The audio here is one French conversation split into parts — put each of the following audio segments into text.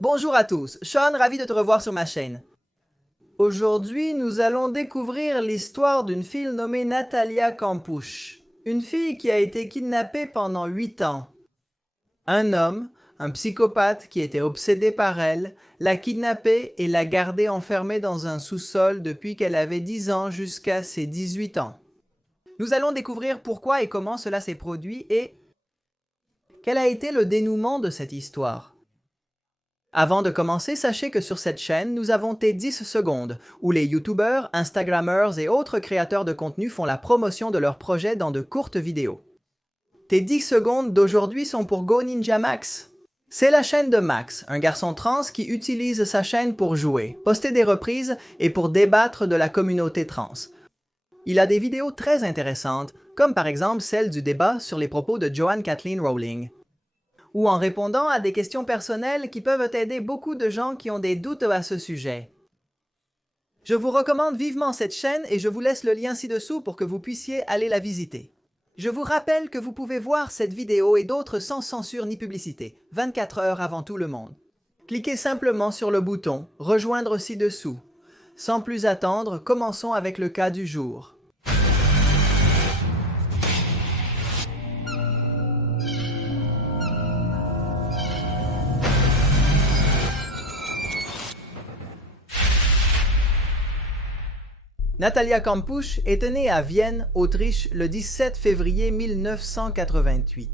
Bonjour à tous, Sean, ravi de te revoir sur ma chaîne. Aujourd'hui, nous allons découvrir l'histoire d'une fille nommée Natalia Kampusch. Une fille qui a été kidnappée pendant 8 ans. Un homme, un psychopathe qui était obsédé par elle, l'a kidnappée et l'a gardée enfermée dans un sous-sol depuis qu'elle avait 10 ans jusqu'à ses 18 ans. Nous allons découvrir pourquoi et comment cela s'est produit et quel a été le dénouement de cette histoire. Avant de commencer, sachez que sur cette chaîne, nous avons tes 10 secondes, où les youtubeurs, instagrammeurs et autres créateurs de contenu font la promotion de leurs projets dans de courtes vidéos. Tes 10 secondes d'aujourd'hui sont pour Go Ninja Max. C'est la chaîne de Max, un garçon trans qui utilise sa chaîne pour jouer, poster des reprises et pour débattre de la communauté trans. Il a des vidéos très intéressantes, comme par exemple celle du débat sur les propos de Joanne Kathleen Rowling, ou en répondant à des questions personnelles qui peuvent aider beaucoup de gens qui ont des doutes à ce sujet. Je vous recommande vivement cette chaîne et je vous laisse le lien ci-dessous pour que vous puissiez aller la visiter. Je vous rappelle que vous pouvez voir cette vidéo et d'autres sans censure ni publicité, 24 heures avant tout le monde. Cliquez simplement sur le bouton « Rejoindre ci-dessous ». Sans plus attendre, commençons avec le cas du jour. Natalia Kampusch est née à Vienne, Autriche, le 17 février 1988.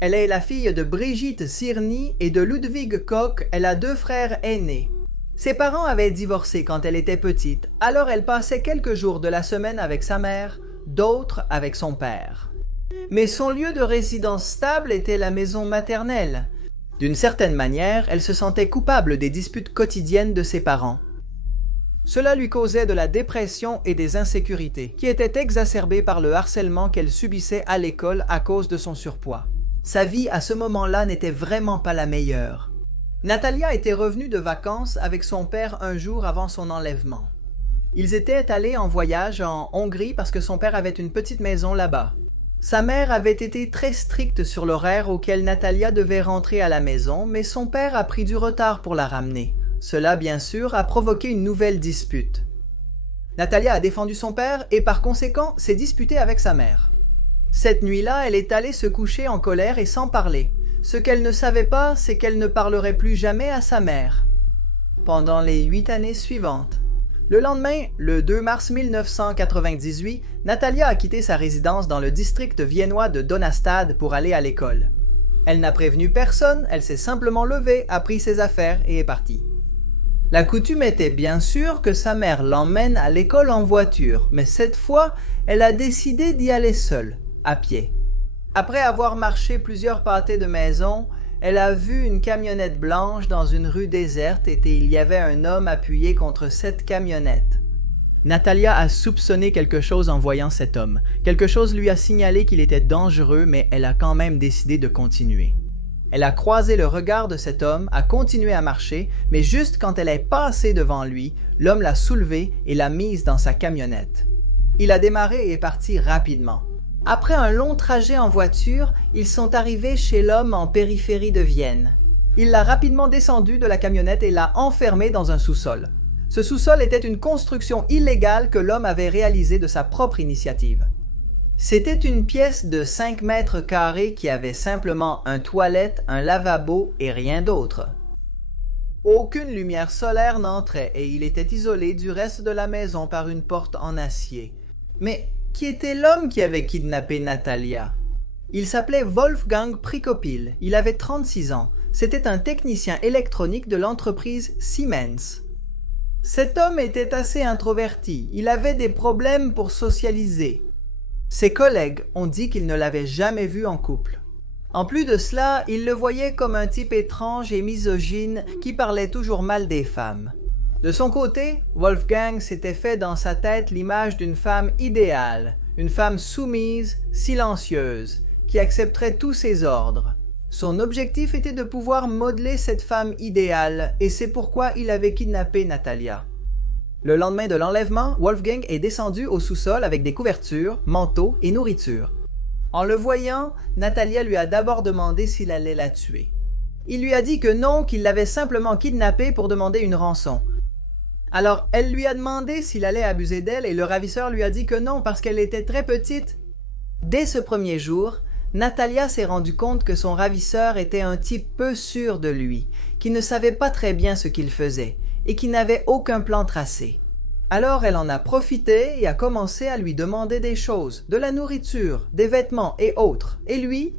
Elle est la fille de Brigitte Sirny et de Ludwig Koch. Elle a 2 frères aînés. Ses parents avaient divorcé quand elle était petite, alors elle passait quelques jours de la semaine avec sa mère, d'autres avec son père. Mais son lieu de résidence stable était la maison maternelle. D'une certaine manière, elle se sentait coupable des disputes quotidiennes de ses parents. Cela lui causait de la dépression et des insécurités, qui étaient exacerbées par le harcèlement qu'elle subissait à l'école à cause de son surpoids. Sa vie à ce moment-là n'était vraiment pas la meilleure. Natalia était revenue de vacances avec son père un jour avant son enlèvement. Ils étaient allés en voyage en Hongrie parce que son père avait une petite maison là-bas. Sa mère avait été très stricte sur l'horaire auquel Natalia devait rentrer à la maison, mais son père a pris du retard pour la ramener. Cela, bien sûr, a provoqué une nouvelle dispute. Natalia a défendu son père et par conséquent s'est disputée avec sa mère. Cette nuit-là, elle est allée se coucher en colère et sans parler. Ce qu'elle ne savait pas, c'est qu'elle ne parlerait plus jamais à sa mère pendant les 8 années suivantes. Le lendemain, le 2 mars 1998, Natalia a quitté sa résidence dans le district viennois de Donnerstad pour aller à l'école. Elle n'a prévenu personne, elle s'est simplement levée, a pris ses affaires et est partie. La coutume était bien sûr que sa mère l'emmène à l'école en voiture, mais cette fois, elle a décidé d'y aller seule, à pied. Après avoir marché plusieurs pâtés de maison, elle a vu une camionnette blanche dans une rue déserte et il y avait un homme appuyé contre cette camionnette. Natalia a soupçonné quelque chose en voyant cet homme. Quelque chose lui a signalé qu'il était dangereux, mais elle a quand même décidé de continuer. Elle a croisé le regard de cet homme, a continué à marcher, mais juste quand elle est passée devant lui, l'homme l'a soulevée et l'a mise dans sa camionnette. Il a démarré et est parti rapidement. Après un long trajet en voiture, ils sont arrivés chez l'homme en périphérie de Vienne. Il l'a rapidement descendu de la camionnette et l'a enfermé dans un sous-sol. Ce sous-sol était une construction illégale que l'homme avait réalisée de sa propre initiative. C'était une pièce de 5 mètres carrés qui avait simplement une toilette, un lavabo et rien d'autre. Aucune lumière solaire n'entrait et il était isolé du reste de la maison par une porte en acier. Mais qui était l'homme qui avait kidnappé Natalia? Il s'appelait Wolfgang Prikopil, il avait 36 ans. C'était un technicien électronique de l'entreprise Siemens. Cet homme était assez introverti, il avait des problèmes pour socialiser. Ses collègues ont dit qu'ils ne l'avaient jamais vu en couple. En plus de cela, ils le voyaient comme un type étrange et misogyne qui parlait toujours mal des femmes. De son côté, Wolfgang s'était fait dans sa tête l'image d'une femme idéale, une femme soumise, silencieuse, qui accepterait tous ses ordres. Son objectif était de pouvoir modeler cette femme idéale et c'est pourquoi il avait kidnappé Natalia. Le lendemain de l'enlèvement, Wolfgang est descendu au sous-sol avec des couvertures, manteaux et nourriture. En le voyant, Natalia lui a d'abord demandé s'il allait la tuer. Il lui a dit que non, qu'il l'avait simplement kidnappée pour demander une rançon. Alors, elle lui a demandé s'il allait abuser d'elle et le ravisseur lui a dit que non parce qu'elle était très petite. Dès ce premier jour, Natalia s'est rendu compte que son ravisseur était un type peu sûr de lui, qui ne savait pas très bien ce qu'il faisait et qui n'avait aucun plan tracé. Alors elle en a profité et a commencé à lui demander des choses, de la nourriture, des vêtements et autres, et lui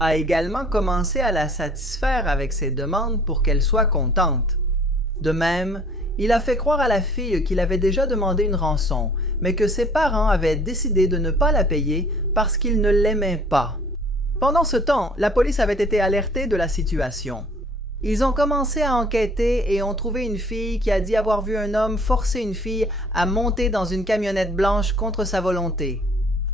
a également commencé à la satisfaire avec ses demandes pour qu'elle soit contente. De même, il a fait croire à la fille qu'il avait déjà demandé une rançon, mais que ses parents avaient décidé de ne pas la payer parce qu'ils ne l'aimaient pas. Pendant ce temps, la police avait été alertée de la situation. Ils ont commencé à enquêter et ont trouvé une fille qui a dit avoir vu un homme forcer une fille à monter dans une camionnette blanche contre sa volonté.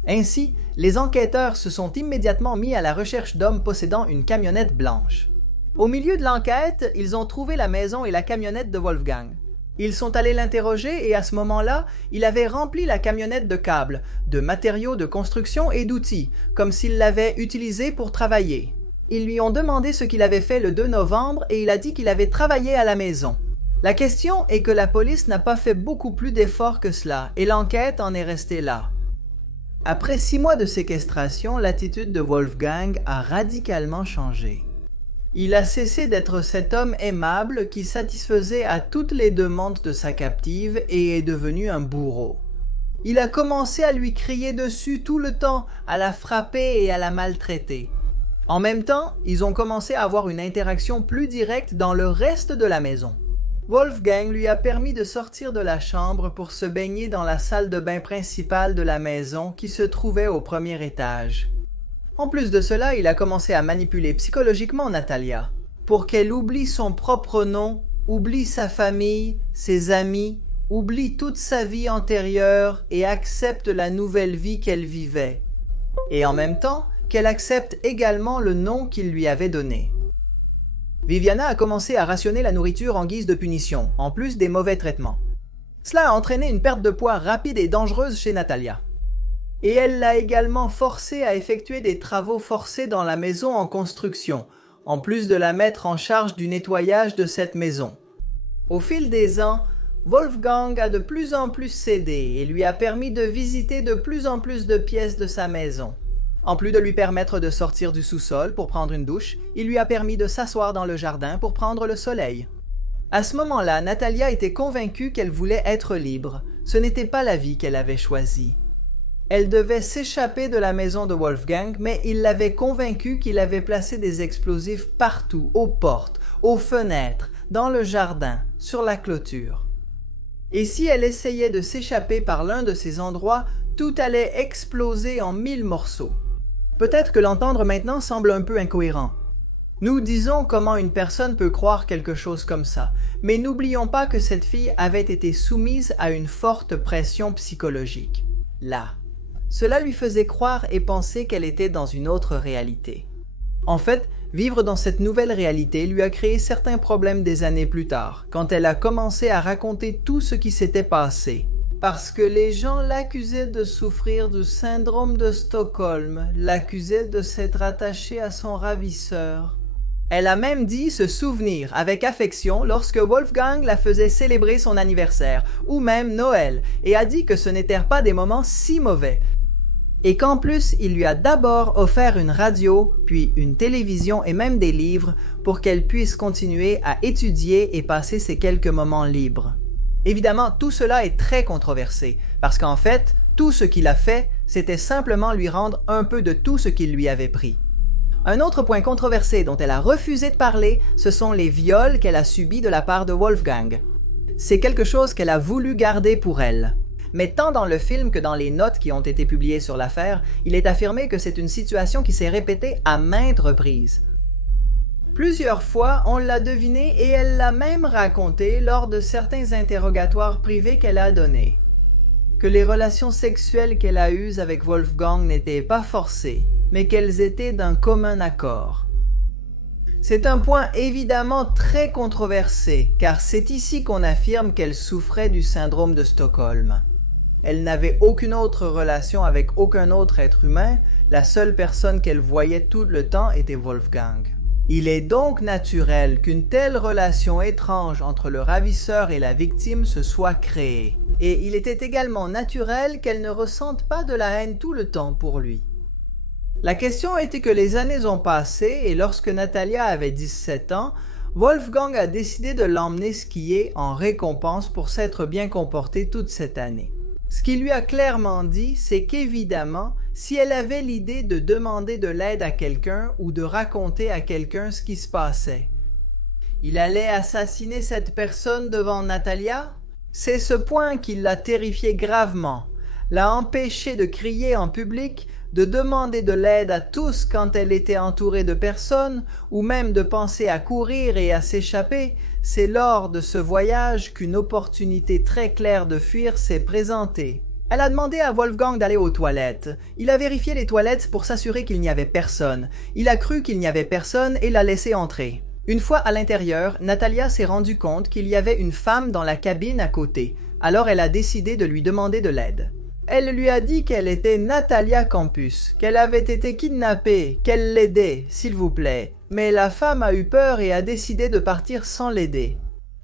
Ainsi, les enquêteurs se sont immédiatement mis à la recherche d'hommes possédant une camionnette blanche. Au milieu de l'enquête, ils ont trouvé la maison et la camionnette de Wolfgang. Ils sont allés l'interroger et à ce moment-là, il avait rempli la camionnette de câbles, de matériaux de construction et d'outils, comme s'il l'avait utilisé pour travailler. Ils lui ont demandé ce qu'il avait fait le 2 novembre et il a dit qu'il avait travaillé à la maison. La question est que la police n'a pas fait beaucoup plus d'efforts que cela et l'enquête en est restée là. Après 6 mois de séquestration, l'attitude de Wolfgang a radicalement changé. Il a cessé d'être cet homme aimable qui satisfaisait à toutes les demandes de sa captive et est devenu un bourreau. Il a commencé à lui crier dessus tout le temps, à la frapper et à la maltraiter. En même temps, ils ont commencé à avoir une interaction plus directe dans le reste de la maison. Wolfgang lui a permis de sortir de la chambre pour se baigner dans la salle de bain principale de la maison qui se trouvait au premier étage. En plus de cela, il a commencé à manipuler psychologiquement Natalia pour qu'elle oublie son propre nom, oublie sa famille, ses amis, oublie toute sa vie antérieure et accepte la nouvelle vie qu'elle vivait. Et en même temps, qu'elle accepte également le nom qu'il lui avait donné. Viviana a commencé à rationner la nourriture en guise de punition, en plus des mauvais traitements. Cela a entraîné une perte de poids rapide et dangereuse chez Natalia. Et elle l'a également forcée à effectuer des travaux forcés dans la maison en construction, en plus de la mettre en charge du nettoyage de cette maison. Au fil des ans, Wolfgang a de plus en plus cédé et lui a permis de visiter de plus en plus de pièces de sa maison. En plus de lui permettre de sortir du sous-sol pour prendre une douche, il lui a permis de s'asseoir dans le jardin pour prendre le soleil. À ce moment-là, Natalia était convaincue qu'elle voulait être libre. Ce n'était pas la vie qu'elle avait choisie. Elle devait s'échapper de la maison de Wolfgang, mais il l'avait convaincue qu'il avait placé des explosifs partout, aux portes, aux fenêtres, dans le jardin, sur la clôture. Et si elle essayait de s'échapper par l'un de ces endroits, tout allait exploser en 1000 morceaux. Peut-être que l'entendre maintenant semble un peu incohérent. Nous disons comment une personne peut croire quelque chose comme ça, mais n'oublions pas que cette fille avait été soumise à une forte pression psychologique. Là. Cela lui faisait croire et penser qu'elle était dans une autre réalité. En fait, vivre dans cette nouvelle réalité lui a créé certains problèmes des années plus tard, quand elle a commencé à raconter tout ce qui s'était passé. Parce que les gens l'accusaient de souffrir du syndrome de Stockholm, l'accusaient de s'être attachée à son ravisseur. Elle a même dit se souvenir avec affection lorsque Wolfgang la faisait célébrer son anniversaire, ou même Noël, et a dit que ce n'étaient pas des moments si mauvais. Et qu'en plus, il lui a d'abord offert une radio, puis une télévision et même des livres pour qu'elle puisse continuer à étudier et passer ses quelques moments libres. Évidemment, tout cela est très controversé, parce qu'en fait, tout ce qu'il a fait, c'était simplement lui rendre un peu de tout ce qu'il lui avait pris. Un autre point controversé dont elle a refusé de parler, ce sont les viols qu'elle a subis de la part de Wolfgang. C'est quelque chose qu'elle a voulu garder pour elle. Mais tant dans le film que dans les notes qui ont été publiées sur l'affaire, il est affirmé que c'est une situation qui s'est répétée à maintes reprises. Plusieurs fois, on l'a deviné et elle l'a même raconté lors de certains interrogatoires privés qu'elle a donnés. Que les relations sexuelles qu'elle a eues avec Wolfgang n'étaient pas forcées, mais qu'elles étaient d'un commun accord. C'est un point évidemment très controversé, car c'est ici qu'on affirme qu'elle souffrait du syndrome de Stockholm. Elle n'avait aucune autre relation avec aucun autre être humain, la seule personne qu'elle voyait tout le temps était Wolfgang. Il est donc naturel qu'une telle relation étrange entre le ravisseur et la victime se soit créée. Et il était également naturel qu'elle ne ressente pas de la haine tout le temps pour lui. La question était que les années ont passé et lorsque Natalia avait 17 ans, Wolfgang a décidé de l'emmener skier en récompense pour s'être bien comporté toute cette année. Ce qu'il lui a clairement dit, c'est qu'évidemment, si elle avait l'idée de demander de l'aide à quelqu'un ou de raconter à quelqu'un ce qui se passait, il allait assassiner cette personne devant Natalia? C'est ce point qui l'a terrifié gravement, l'a empêché de crier en public, de demander de l'aide à tous quand elle était entourée de personnes, ou même de penser à courir et à s'échapper. C'est lors de ce voyage qu'une opportunité très claire de fuir s'est présentée. Elle a demandé à Wolfgang d'aller aux toilettes. Il a vérifié les toilettes pour s'assurer qu'il n'y avait personne. Il a cru qu'il n'y avait personne et l'a laissé entrer. Une fois à l'intérieur, Natalia s'est rendue compte qu'il y avait une femme dans la cabine à côté. Alors elle a décidé de lui demander de l'aide. Elle lui a dit qu'elle était Natalia Campus, qu'elle avait été kidnappée, qu'elle l'aidait, s'il vous plaît. Mais la femme a eu peur et a décidé de partir sans l'aider.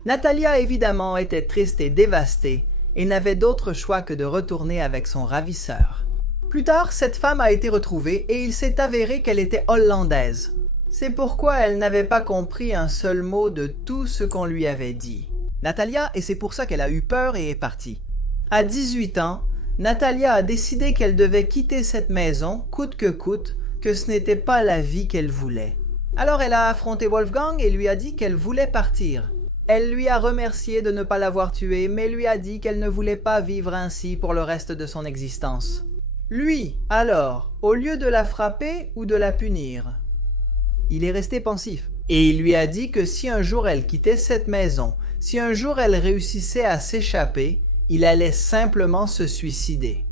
Natalia évidemment était triste et dévastée, et n'avait d'autre choix que de retourner avec son ravisseur. Plus tard, cette femme a été retrouvée et il s'est avéré qu'elle était hollandaise. C'est pourquoi elle n'avait pas compris un seul mot de tout ce qu'on lui avait dit. Natalia, et c'est pour ça qu'elle a eu peur et est partie. À 18 ans, Natalia a décidé qu'elle devait quitter cette maison, coûte, que ce n'était pas la vie qu'elle voulait. Alors elle a affronté Wolfgang et lui a dit qu'elle voulait partir. Elle lui a remercié de ne pas l'avoir tué, mais lui a dit qu'elle ne voulait pas vivre ainsi pour le reste de son existence. Lui, alors, au lieu de la frapper ou de la punir, il est resté pensif. Et il lui a dit que si un jour elle quittait cette maison, si un jour elle réussissait à s'échapper, il allait simplement se suicider.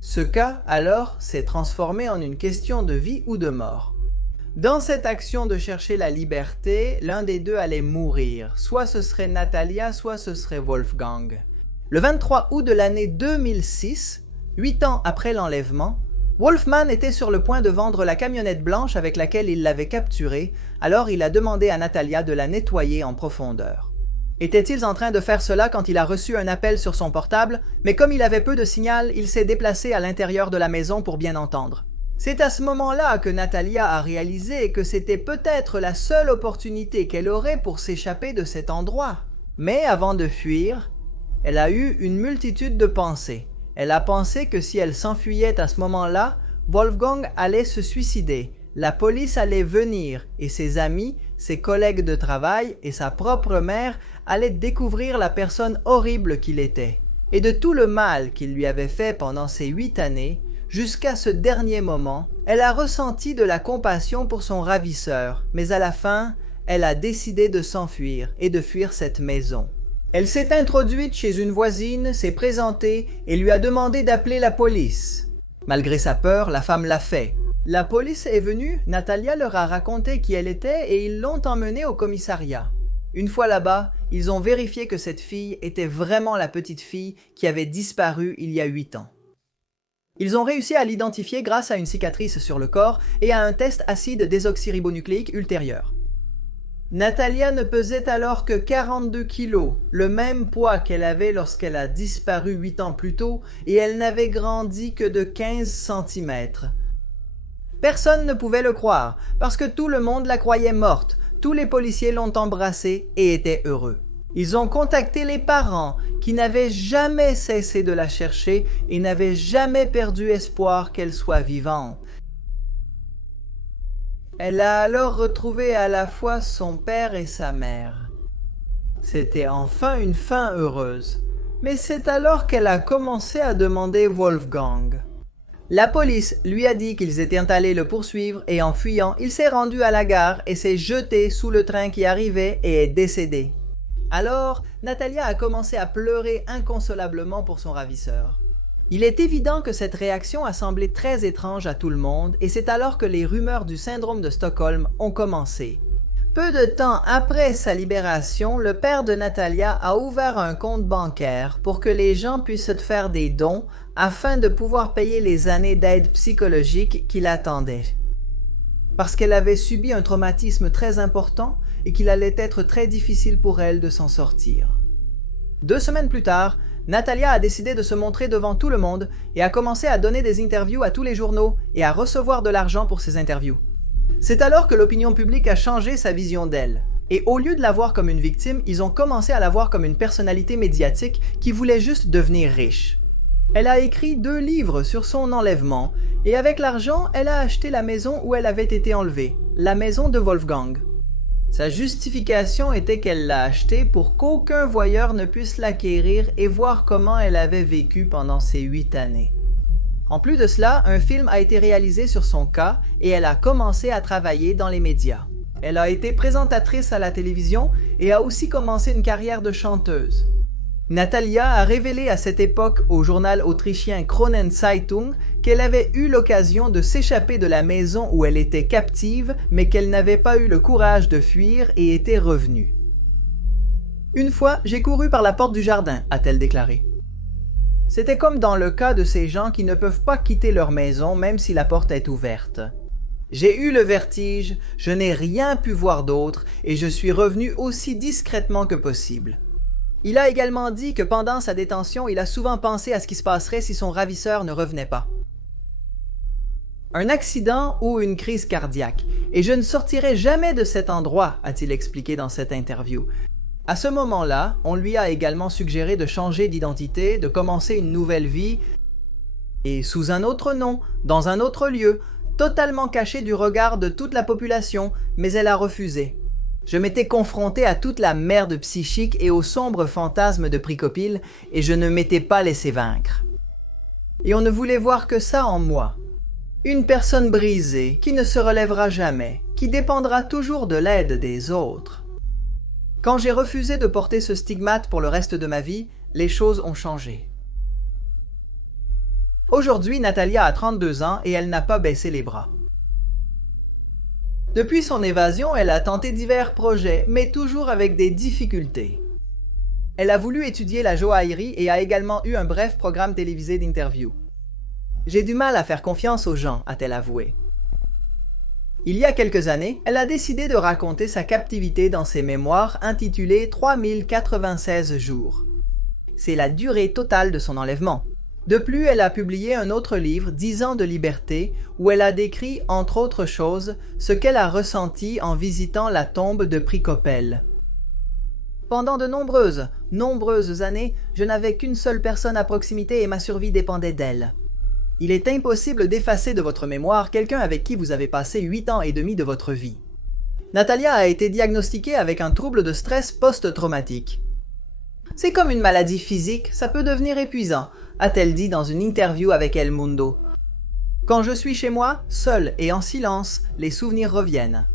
Ce cas, alors, s'est transformé en une question de vie ou de mort. Dans cette action de chercher la liberté, l'un des deux allait mourir. Soit ce serait Natalia, soit ce serait Wolfgang. Le 23 août de l'année 2006, 8 ans après l'enlèvement, Wolfman était sur le point de vendre la camionnette blanche avec laquelle il l'avait capturée, alors il a demandé à Natalia de la nettoyer en profondeur. Était-il en train de faire cela quand il a reçu un appel sur son portable, mais comme il avait peu de signal, il s'est déplacé à l'intérieur de la maison pour bien entendre. C'est à ce moment-là que Natalia a réalisé que c'était peut-être la seule opportunité qu'elle aurait pour s'échapper de cet endroit. Mais avant de fuir, elle a eu une multitude de pensées. Elle a pensé que si elle s'enfuyait à ce moment-là, Wolfgang allait se suicider. La police allait venir et ses amis, ses collègues de travail et sa propre mère allaient découvrir la personne horrible qu'il était et de tout le mal qu'il lui avait fait pendant ces 8 années. Jusqu'à ce dernier moment, elle a ressenti de la compassion pour son ravisseur, mais à la fin, elle a décidé de s'enfuir et de fuir cette maison. Elle s'est introduite chez une voisine, s'est présentée et lui a demandé d'appeler la police. Malgré sa peur, la femme l'a fait. La police est venue, Natalia leur a raconté qui elle était et ils l'ont emmenée au commissariat. Une fois là-bas, ils ont vérifié que cette fille était vraiment la petite fille qui avait disparu il y a 8 ans. Ils ont réussi à l'identifier grâce à une cicatrice sur le corps et à un test acide désoxyribonucléique ultérieur. Natalia ne pesait alors que 42 kilos, le même poids qu'elle avait lorsqu'elle a disparu 8 ans plus tôt, et elle n'avait grandi que de 15 cm. Personne ne pouvait le croire, parce que tout le monde la croyait morte. Tous les policiers l'ont embrassée et étaient heureux. Ils ont contacté les parents, qui n'avaient jamais cessé de la chercher et n'avaient jamais perdu espoir qu'elle soit vivante. Elle a alors retrouvé à la fois son père et sa mère. C'était enfin une fin heureuse. Mais c'est alors qu'elle a commencé à demander Wolfgang. La police lui a dit qu'ils étaient allés le poursuivre et en fuyant, il s'est rendu à la gare et s'est jeté sous le train qui arrivait et est décédé. Alors, Natalia a commencé à pleurer inconsolablement pour son ravisseur. Il est évident que cette réaction a semblé très étrange à tout le monde et c'est alors que les rumeurs du syndrome de Stockholm ont commencé. Peu de temps après sa libération, le père de Natalia a ouvert un compte bancaire pour que les gens puissent faire des dons afin de pouvoir payer les années d'aide psychologique qui l'attendaient. parce qu'elle avait subi un traumatisme très important et qu'il allait être très difficile pour elle de s'en sortir. 2 semaines plus tard, Natalia a décidé de se montrer devant tout le monde et a commencé à donner des interviews à tous les journaux et à recevoir de l'argent pour ces interviews. C'est alors que l'opinion publique a changé sa vision d'elle. Et au lieu de la voir comme une victime, ils ont commencé à la voir comme une personnalité médiatique qui voulait juste devenir riche. Elle a écrit 2 livres sur son enlèvement, et avec l'argent, elle a acheté la maison où elle avait été enlevée, la maison de Wolfgang. Sa justification était qu'elle l'a achetée pour qu'aucun voyeur ne puisse l'acquérir et voir comment elle avait vécu pendant ces 8 années. En plus de cela, un film a été réalisé sur son cas et elle a commencé à travailler dans les médias. Elle a été présentatrice à la télévision et a aussi commencé une carrière de chanteuse. Natalia a révélé à cette époque au journal autrichien Kronenzeitung qu'elle avait eu l'occasion de s'échapper de la maison où elle était captive, mais qu'elle n'avait pas eu le courage de fuir et était revenue. « Une fois, j'ai couru par la porte du jardin », a-t-elle déclaré. C'était comme dans le cas de ces gens qui ne peuvent pas quitter leur maison même si la porte est ouverte. J'ai eu le vertige, je n'ai rien pu voir d'autre et je suis revenu aussi discrètement que possible. Il a également dit que pendant sa détention, il a souvent pensé à ce qui se passerait si son ravisseur ne revenait pas. Un accident ou une crise cardiaque, et je ne sortirai jamais de cet endroit, a-t-il expliqué dans cette interview. À ce moment-là, on lui a également suggéré de changer d'identité, de commencer une nouvelle vie, et sous un autre nom, dans un autre lieu, totalement cachée du regard de toute la population, mais elle a refusé. Je m'étais confronté à toute la merde psychique et aux sombres fantasmes de Pricopil, et je ne m'étais pas laissé vaincre. Et on ne voulait voir que ça en moi. Une personne brisée, qui ne se relèvera jamais, qui dépendra toujours de l'aide des autres. Quand j'ai refusé de porter ce stigmate pour le reste de ma vie, les choses ont changé. Aujourd'hui, Natalia a 32 ans et elle n'a pas baissé les bras. Depuis son évasion, elle a tenté divers projets, mais toujours avec des difficultés. Elle a voulu étudier la joaillerie et a également eu un bref programme télévisé d'interview. « J'ai du mal à faire confiance aux gens », a-t-elle avoué. Il y a quelques années, elle a décidé de raconter sa captivité dans ses mémoires intitulées « 3096 jours ». C'est la durée totale de son enlèvement. De plus, elle a publié un autre livre, 10 ans de liberté, où elle a décrit, entre autres choses, ce qu'elle a ressenti en visitant la tombe de Pricopel. Pendant de nombreuses années, je n'avais qu'une seule personne à proximité et ma survie dépendait d'elle. Il est impossible d'effacer de votre mémoire quelqu'un avec qui vous avez passé 8 ans et demi de votre vie. Natalia a été diagnostiquée avec un trouble de stress post-traumatique. C'est comme une maladie physique, ça peut devenir épuisant, a-t-elle dit dans une interview avec El Mundo. Quand je suis chez moi, seule et en silence, les souvenirs reviennent.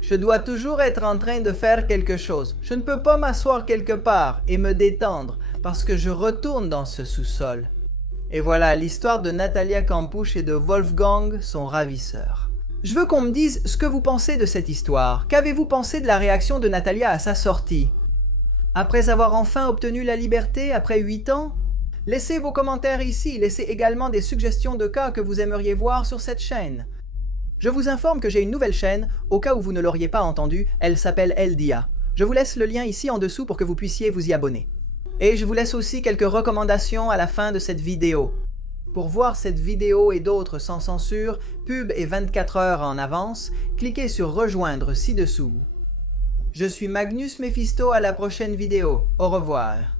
Je dois toujours être en train de faire quelque chose. Je ne peux pas m'asseoir quelque part et me détendre parce que je retourne dans ce sous-sol. Et voilà l'histoire de Natalia Kampusch et de Wolfgang, son ravisseur. Je veux qu'on me dise ce que vous pensez de cette histoire. Qu'avez-vous pensé de la réaction de Natalia à sa sortie? Après avoir enfin obtenu la liberté après 8 ans? Laissez vos commentaires ici, laissez également des suggestions de cas que vous aimeriez voir sur cette chaîne. Je vous informe que j'ai une nouvelle chaîne, au cas où vous ne l'auriez pas entendu, elle s'appelle Eldia. Je vous laisse le lien ici en dessous pour que vous puissiez vous y abonner. Et je vous laisse aussi quelques recommandations à la fin de cette vidéo. Pour voir cette vidéo et d'autres sans censure, pub et 24 heures en avance, cliquez sur rejoindre ci-dessous. Je suis Magnus Mephisto, à la prochaine vidéo. Au revoir.